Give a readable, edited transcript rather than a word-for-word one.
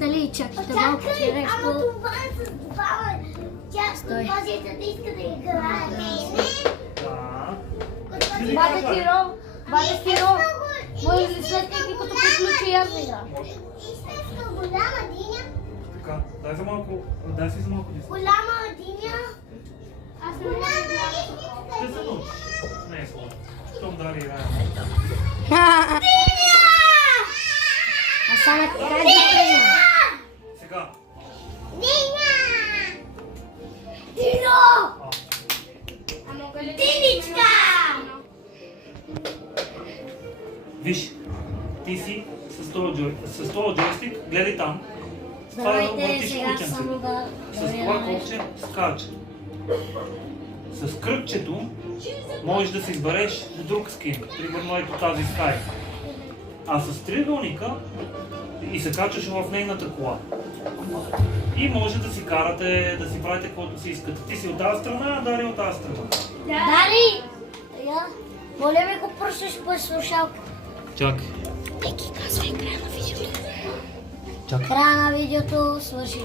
Чакате ли? Чакате малко, че Ама нещо... това е с двама. Тя Стой. базията иска да играе. Да. Бате Киро, може ли след някой като приключи и аз да игра? Истинска голяма диня. Така, дай си за малко диск. Голяма диня. Аз не Голяма Ще истинска се научиш. Не е сложно. Щом дали играе. диня! А само така ги приема. Сега. Диня! Дино! А, Диничка! виж, ти си с този джойстик, гледай там. Това да Здравейте, въртиш сега кученце. само да... С това копче скача. С кръгчето можеш да си избереш друг скин, примерно ето тази Sky. А с триъгълника и се качваш в нейната кола. И може да си карате, да си правите каквото си искате. Ти си от тази страна, а Дари от тази страна. Дари! Я, моля ми го пръщаш по слушалка. Чакай. Неки казва края на видеото. Чакай. Края на видеото свърши.